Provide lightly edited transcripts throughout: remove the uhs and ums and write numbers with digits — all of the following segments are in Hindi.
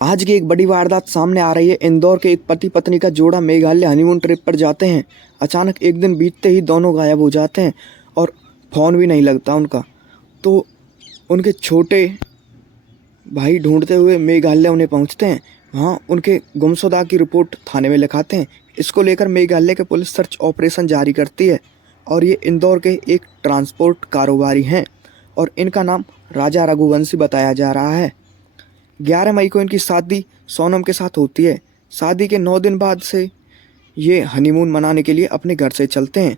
आज की एक बड़ी वारदात सामने आ रही है। इंदौर के एक पति पत्नी का जोड़ा मेघालय हनीमून ट्रिप पर जाते हैं। अचानक एक दिन बीतते ही दोनों गायब हो जाते हैं और फ़ोन भी नहीं लगता उनका। तो उनके छोटे भाई ढूंढते हुए मेघालय उन्हें पहुंचते हैं। वहां उनके गुमशुदा की रिपोर्ट थाने में लिखाते हैं। इसको लेकर मेघालय के पुलिस सर्च ऑपरेशन जारी करती है और ये इंदौर के एक ट्रांसपोर्ट कारोबारी हैं और इनका नाम राजा रघुवंशी बताया जा रहा है। 11 मई को इनकी शादी सोनम के साथ होती है। शादी के 9 दिन बाद से ये हनीमून मनाने के लिए अपने घर से चलते हैं।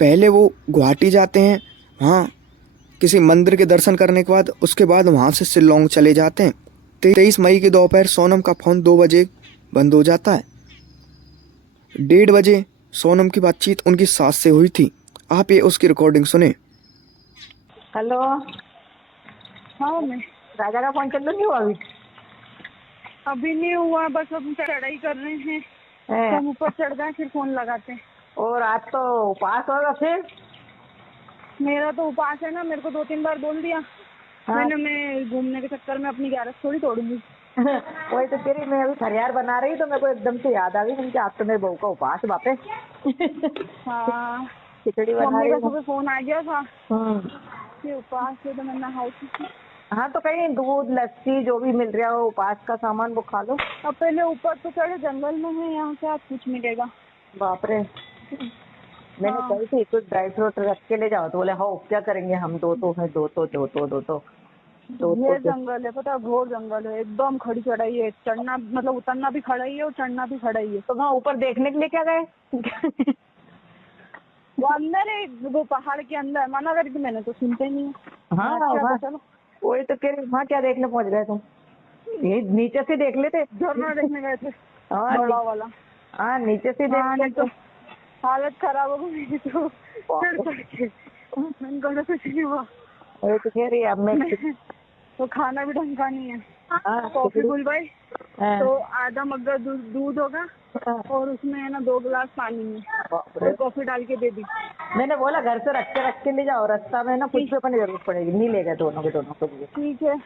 पहले वो गुवाहाटी जाते हैं, वहाँ किसी मंदिर के दर्शन करने के बाद उसके बाद वहाँ से शिलोंग चले जाते हैं। 23 मई की दोपहर सोनम का फ़ोन 2 बजे बंद हो जाता है। 1:30 बजे सोनम की बातचीत उनकी सास से हुई थी। आप ये उसकी रिकॉर्डिंग सुने। हेलो। हाँ मैं राजा का फोन चालू नहीं हुआ अभी नहीं हुआ, बस हम चढ़ाई कर रहे हैं तो है? हम ऊपर चढ़ गए फिर फोन लगाते हैं। और आज तो उपवास होगा फिर। मेरा तो उपास है ना, मेरे को 2-3 बार बोल दिया। हाँ। मैं घूमने के चक्कर में अपनी ग्यारह थोड़ी तोड़ूंगी। वही तो कह रही, मैं अभी फरियार बना रही तो मेरे को एकदम से याद आ गई कि आज तो मेरे बहू का उपवास बापे। हाँ खिचड़ी बना मम्मी रही का हूँ। सुबह फोन आ गया था हम्म। कि उपास है तो मैं नहाई थी। हाँ तो कहीं दूध लस्सी जो भी मिल रहा हो उपवास का सामान वो खा लो। अब पहले ऊपर तो चढ़े, जंगल में है, यहाँ से आज कुछ मिलेगा। बाप रे। मैंने हाँ। कही थी कुछ ड्राई फ्रूट रख के ले जाओ तो बोले हाँ क्या करेंगे हम, दो तो है, ये जंगल है, पता है, घोर जंगल है, एकदम खड़ी चढ़ाई है। चढ़ना मतलब उतरना भी खड़ा ही है और चढ़ना भी खड़ा ही है। तो वहाँ ऊपर देखने के लिए क्या गए? वो अंदर है, वो पहाड़ के अंदर। मना करी थी मैंने तो सुनते नहीं है। हाँ अच्छा हाँ। तो चलो। वही तो कह रही, वहाँ क्या देखने पहुँच गए तुम? ये नीचे से देख लेते। झरना देखने गए थे, हाँ बड़ा वाला। हाँ नीचे से हाँ, देख नहीं तो लेते। हालत खराब हो गई मेरी तो चढ़ के। मैंने कहा कुछ नहीं हुआ। वही तो कह रही अब मैं। तो खाना भी ढंग का नहीं है। हाँ कॉफी बुलवाई हाँ, तो आधा मग्गा दूध होगा हाँ। और उसमें है ना 2 गिलास पानी में बाप रे। और कॉफी डाल के दे दी। मैंने बोला घर से रख के ले जाओ, रास्ता में ना कुछ भी अपनी जरूरत पड़ेगी। नहीं ले गए दोनों के लिए। ठीक है।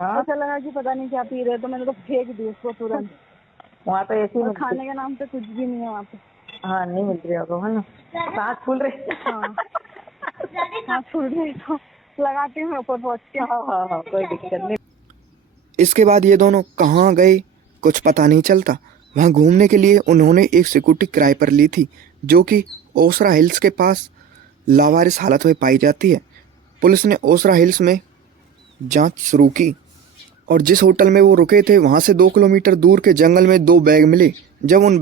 हाँ ऐसा लगा कि पता नहीं क्या पी रहे, तो मैंने तो फेंक दी उसको तुरंत। वहाँ तो ऐसी और मिलती। खाने के नाम पे कुछ भी नहीं है वहाँ पे। हाँ नहीं मिल रही होगा, है ना? सांस फूल रही। हाँ हाँ फूल रही तो लगाती हूँ ऊपर पहुँच के। हाँ कोई दिक्कत नहीं। इसके बाद ये दोनों कहाँ गए कुछ पता नहीं चलता। वहाँ घूमने के लिए उन्होंने एक स्कूटी किराए पर ली थी जो कि ओसरा हिल्स के पास लावारिस हालत में पाई जाती है। पुलिस ने ओसरा हिल्स में जांच शुरू की और जिस होटल में वो रुके थे वहाँ से 2 किलोमीटर दूर के जंगल में 2 बैग मिले। जब उन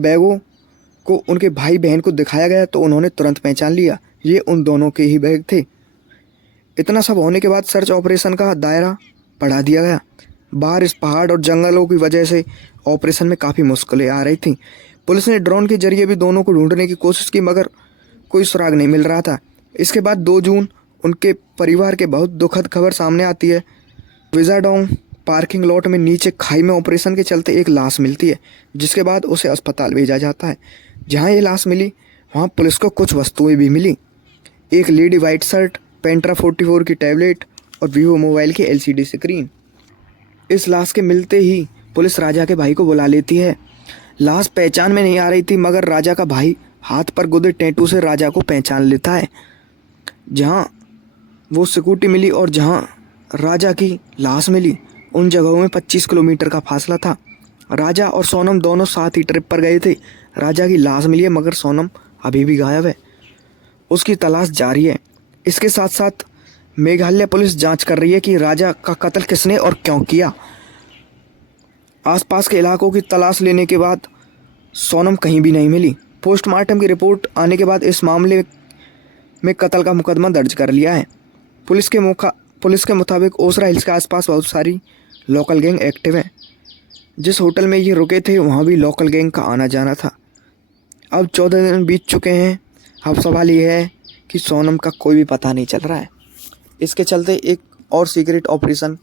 बैगों को उनके भाई बहन को दिखाया गया तो उन्होंने तुरंत पहचान लिया ये उन दोनों के ही बैग थे। इतना सब होने के बाद सर्च ऑपरेशन का दायरा बढ़ा दिया गया। बाहर इस पहाड़ और जंगलों की वजह से ऑपरेशन में काफ़ी मुश्किलें आ रही थीं। पुलिस ने ड्रोन के जरिए भी दोनों को ढूंढने की कोशिश की मगर कोई सुराग नहीं मिल रहा था। इसके बाद 2 जून उनके परिवार के बहुत दुखद खबर सामने आती है। विजाडोंग पार्किंग लॉट में नीचे खाई में ऑपरेशन के चलते एक लाश मिलती है, जिसके बाद उसे अस्पताल भेजा जाता है। जहाँ ये लाश मिली वहाँ पुलिस को कुछ वस्तुएं भी मिली। एक लेडी वाइट शर्ट, पेंट्रा 44 की टैबलेट और वीवो मोबाइल की LCD स्क्रीन। इस लाश के मिलते ही पुलिस राजा के भाई को बुला लेती है। लाश पहचान में नहीं आ रही थी मगर राजा का भाई हाथ पर गुदे टैटू से राजा को पहचान लेता है। जहाँ वो स्कूटी मिली और जहाँ राजा की लाश मिली उन जगहों में 25 किलोमीटर का फासला था। राजा और सोनम दोनों साथ ही ट्रिप पर गए थे। राजा की लाश मिली है मगर सोनम अभी भी गायब है, उसकी तलाश जारी है। इसके साथ साथ मेघालय पुलिस जांच कर रही है कि राजा का कत्ल किसने और क्यों किया। आसपास के इलाकों की तलाश लेने के बाद सोनम कहीं भी नहीं मिली। पोस्टमार्टम की रिपोर्ट आने के बाद इस मामले में कत्ल का मुकदमा दर्ज कर लिया है। पुलिस के मुताबिक ओसरा हिल्स के आसपास बहुत सारी लोकल गैंग एक्टिव हैं। जिस होटल में ये रुके थे वहाँ भी लोकल गैंग का आना जाना था। अब 14 दिन बीत चुके हैं। अब सवाल ये है कि सोनम का कोई भी पता नहीं चल रहा है। इसके चलते एक और सीक्रेट ऑपरेशन